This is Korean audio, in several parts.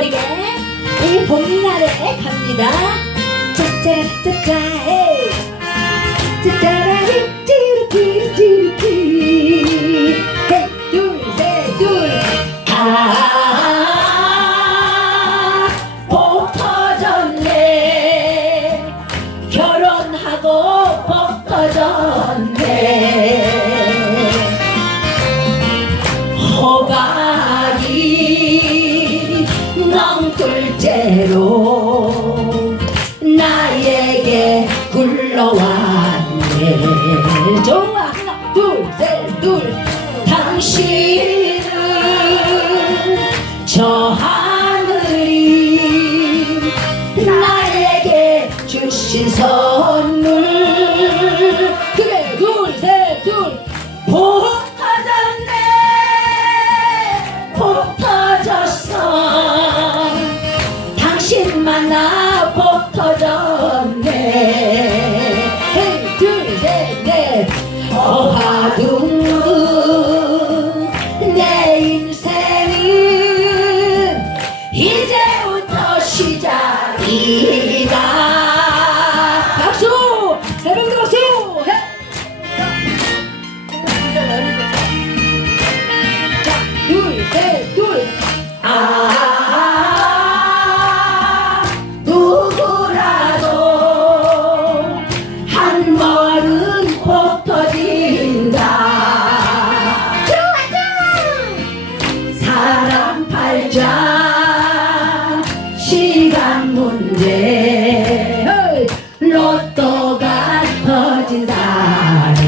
웅얼거리게 이 봄날에 갑니다. 짜짜라 짜짜 헤이 짜짜라리 찌르찌르찌르찌 헤이 둘셋둘아 호박이 넝굴째로 나에게 굴러왔네. 좋아. 하나 둘셋둘. 당신은 저 하늘이 나에게 주신 선물. 그래 둘셋둘복 터 문제 로또가 터진다네.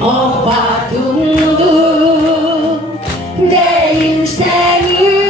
오빠 둥둥. 내 인생을